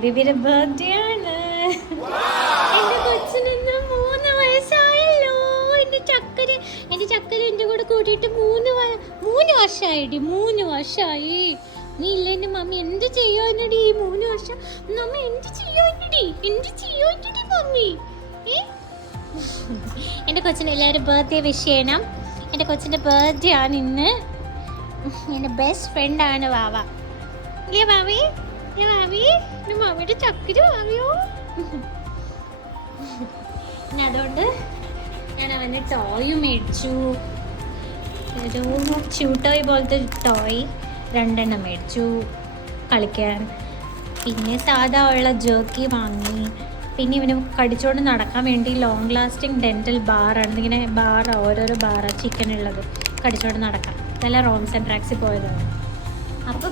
ബേബിയുടെ ബർത്ത്ഡേ ആണ്. എന്റെ കൊച്ചിന് 3 വയസ്സായല്ലോ. എന്റെ ചക്കര എന്റെ കൂടെ കൂട്ടിയിട്ട് 3 വർഷമായിടി. 3 വർഷമായി. നീ ഇല്ല എന്റെ മമ്മി എന്ത് ചെയ്യാനടി? 3 വർഷം നമ്മ എന്ത് ചെയ്യാനടി മമ്മി? എന്റെ കൊച്ചിന് എല്ലാവരും ബർത്ത്ഡേ വിഷ് ചെയ്യണം. എന്റെ കൊച്ചിന്റെ ബർത്ത്ഡേ ആണ് ഇന്ന്. എന്റെ ബെസ്റ്റ് ഫ്രണ്ട് ആണ് വാവ. മാമിയുടെ ചക്കര വാവിയോ. പിന്നെ അതുകൊണ്ട് ഞാൻ അവന് ടോയ് മേടിച്ചു. ഒരു ച്യൂട്ടോയ് പോലത്തെ ടോയ് 2 എണ്ണം മേടിച്ചു കളിക്കാൻ. പിന്നെ സാധാ ഉള്ള ജേർക്കി വാങ്ങി. പിന്നെ ഇവന് കടിച്ചുകൊണ്ട് നടക്കാൻ വേണ്ടി ലോങ് ലാസ്റ്റിംഗ് ഡെൻറ്റൽ ബാറാണ്. ഇങ്ങനെ ഓരോരോ ബാറാണ് ചിക്കൻ ഉള്ളത്. കടിച്ചുകൊണ്ട് നടക്കാം. ഇതെല്ലാം റോംസ് ആൻഡ് ട്രാക്സിൽ പോയതാണ്. അപ്പോൾ